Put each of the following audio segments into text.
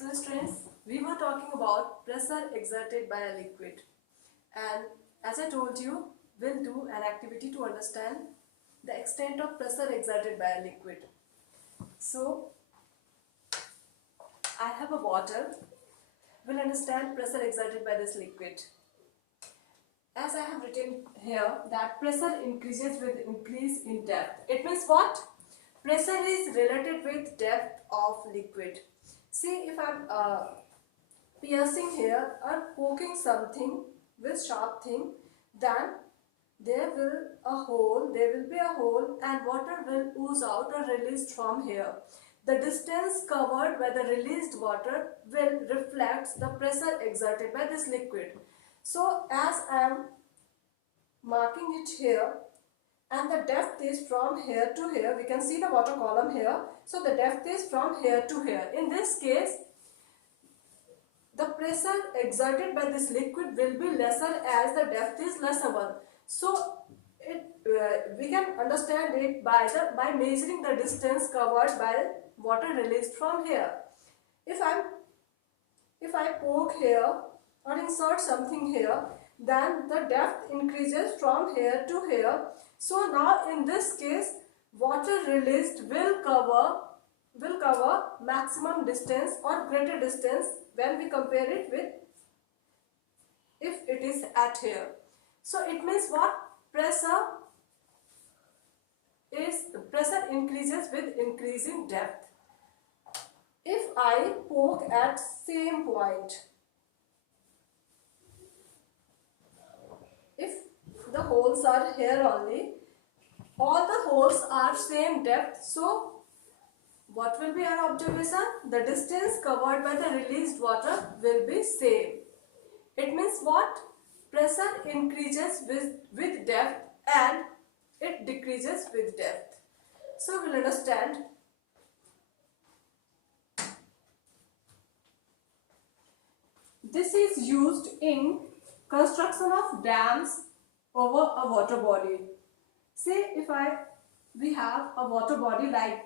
So students, we were talking about pressure exerted by a liquid, and as I told you, we'll do an activity to understand the extent of pressure exerted by a liquid. So I have a bottle. We'll understand pressure exerted by this liquid. As I have written here that pressure increases with increase in depth. It means what? Pressure is related with depth of liquid. See, if I'm piercing here or poking something with sharp thing, then there will be a hole and water will ooze out or released from here. The distance covered by the released water will reflect the pressure exerted by this liquid. So as I am marking it here, and the depth is from here to here, we can see the water column here. So the depth is from here to here. In this case, the pressure exerted by this liquid will be lesser as the depth is lesser one. So we can understand it by measuring the distance covered by water released from here. If I poke here or insert something here, then the depth increases from here to here. So now in this case, water released will cover maximum distance or greater distance when we compare it with if it is at here. So it means what? Pressure increases with increasing depth. If I poke at same point, if the holes are here only, all the holes are same depth, so what will be our observation? The distance covered by the released water will be same. It means what? Pressure increases with depth and it decreases with depth. So we'll understand. This is used in construction of dams over a water body. Say if we have a water body like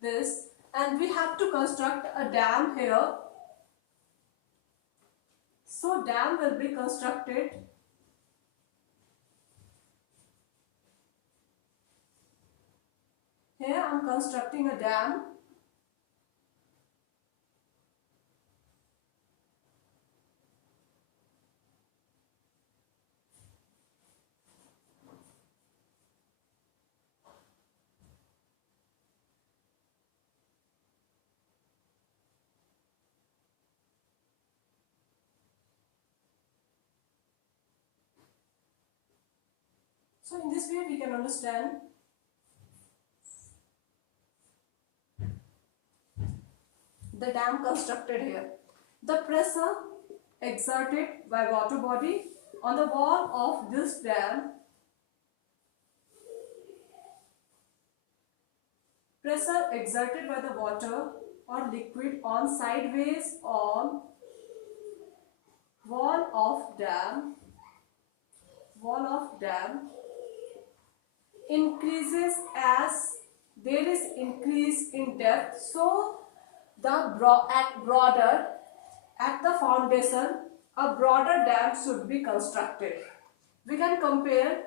this and we have to construct a dam here. So dam will be constructed here. I am constructing a dam. So in this way we can understand the dam constructed here. The pressure exerted by water body on the wall of this dam, pressure exerted by the water or liquid on sideways on wall of dam increases as there is increase in depth. So at the foundation, a broader dam should be constructed. We can compare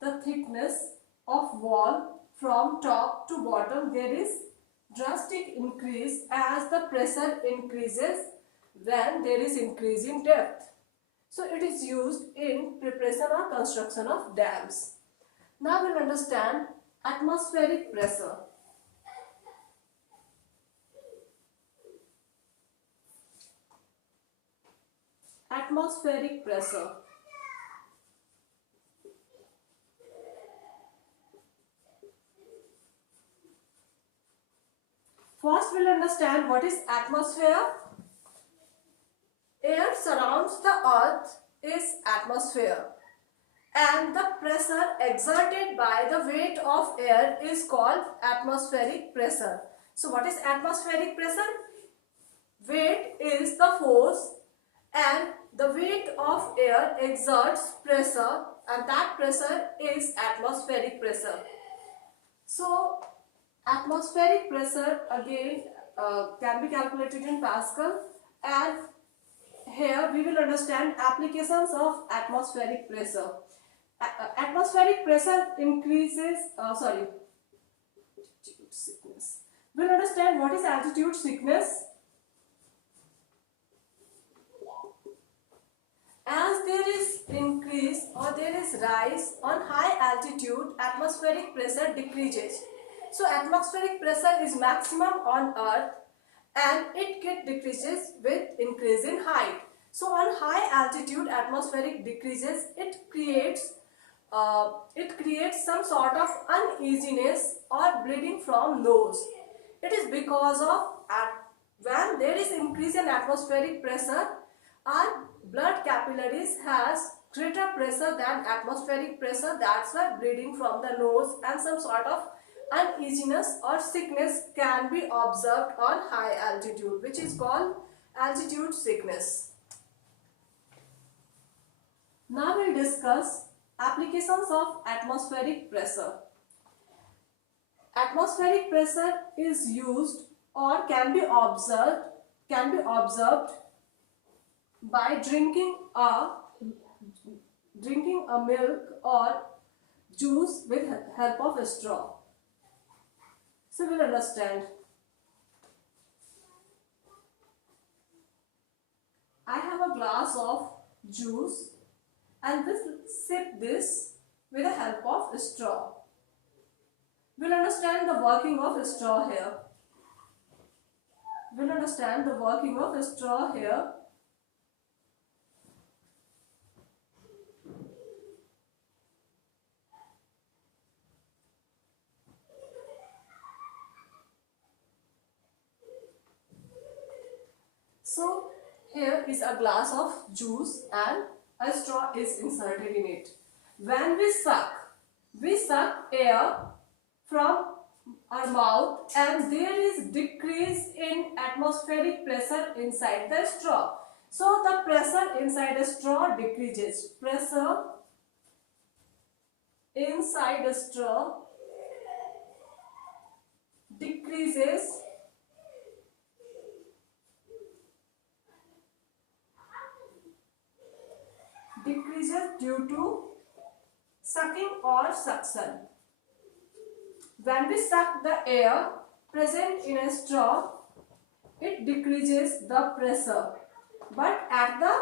the thickness of wall from top to bottom. There is drastic increase as the pressure increases when there is increase in depth. So it is used in preparation or construction of dams. Now we'll understand atmospheric pressure. Atmospheric pressure. First we'll understand what is atmosphere. Air surrounds the earth is atmosphere, and the pressure exerted by the weight of air is called atmospheric pressure. So what is atmospheric pressure? Weight is the force and the weight of air exerts pressure, and that pressure is atmospheric pressure. So atmospheric pressure again can be calculated in Pascal, and here we will understand applications of atmospheric pressure. Atmospheric pressure increases, altitude sickness. We'll understand what is altitude sickness. As there is increase or there is rise on high altitude, atmospheric pressure decreases. So atmospheric pressure is maximum on Earth and it decreases with increase in height. So on high altitude, atmospheric decreases. It creates some sort of uneasiness or bleeding from nose. It is because of when there is increase in atmospheric pressure, our blood capillaries has greater pressure than atmospheric pressure. That's why bleeding from the nose and some sort of uneasiness or sickness can be observed on high altitude, which is called altitude sickness. Now we'll discuss applications of atmospheric pressure. Atmospheric pressure is used or can be observed by drinking a milk or juice with help of a straw. So we'll understand. I have a glass of juice and sip this with the help of a straw. We'll understand the working of a straw here. So here is a glass of juice and a straw is inserted in it. When we suck air from our mouth and there is decrease in atmospheric pressure inside the straw. So the pressure inside a straw decreases. Pressure inside a straw decreases due to sucking or suction. When we suck the air present in a straw, it decreases the pressure. But at the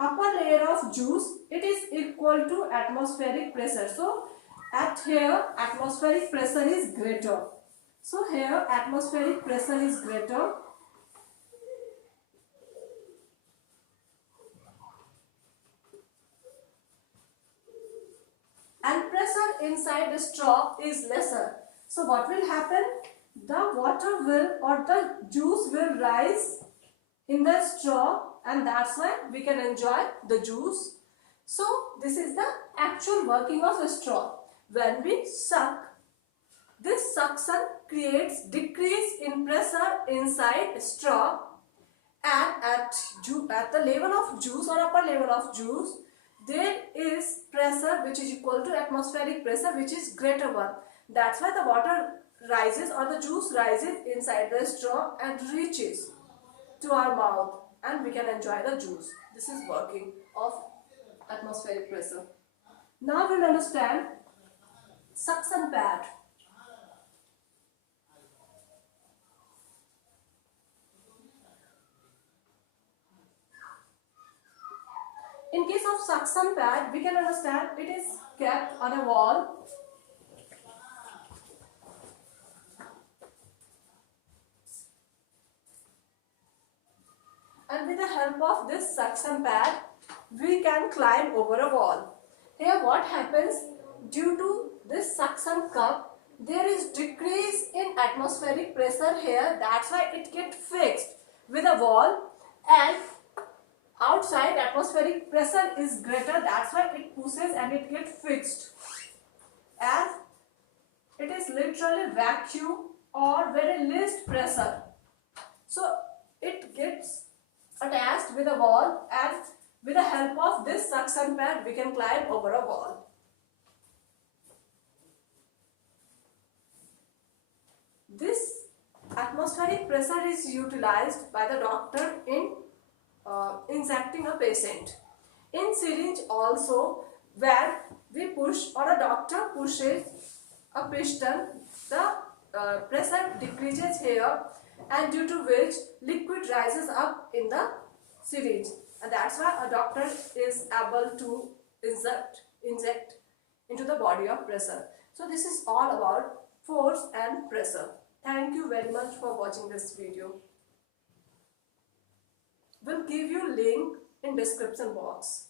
upper layer of juice, it is equal to atmospheric pressure. So at here, atmospheric pressure is greater. So here, atmospheric pressure is greater. And pressure inside the straw is lesser. So what will happen? The water will or the juice will rise in the straw and that's why we can enjoy the juice. So this is the actual working of a straw. When we suck, this suction creates decrease in pressure inside a straw, and at the level of juice or upper level of juice, there is pressure which is equal to atmospheric pressure, which is greater one. That's why the water rises or the juice rises inside the straw and reaches to our mouth and we can enjoy the juice. This is working of atmospheric pressure. Now we'll understand suction pad. In case of suction pad, we can understand it is kept on a wall. And with the help of this suction pad, we can climb over a wall. Here what happens? Due to this suction cup, there is decrease in atmospheric pressure here. That's why it gets fixed with a wall, and outside atmospheric pressure is greater. That's why it pushes and it gets fixed. As it is literally vacuum or very least pressure. So it gets attached with a wall, and with the help of this suction pad we can climb over a wall. This atmospheric pressure is utilized by the doctor in injecting a patient. In syringe also, where we push or a doctor pushes a piston, the pressure decreases here, and due to which liquid rises up in the syringe, and that's why a doctor is able to inject into the body of pressure. So this is all about force and pressure. Thank you very much for watching this video. We'll give you link in description box.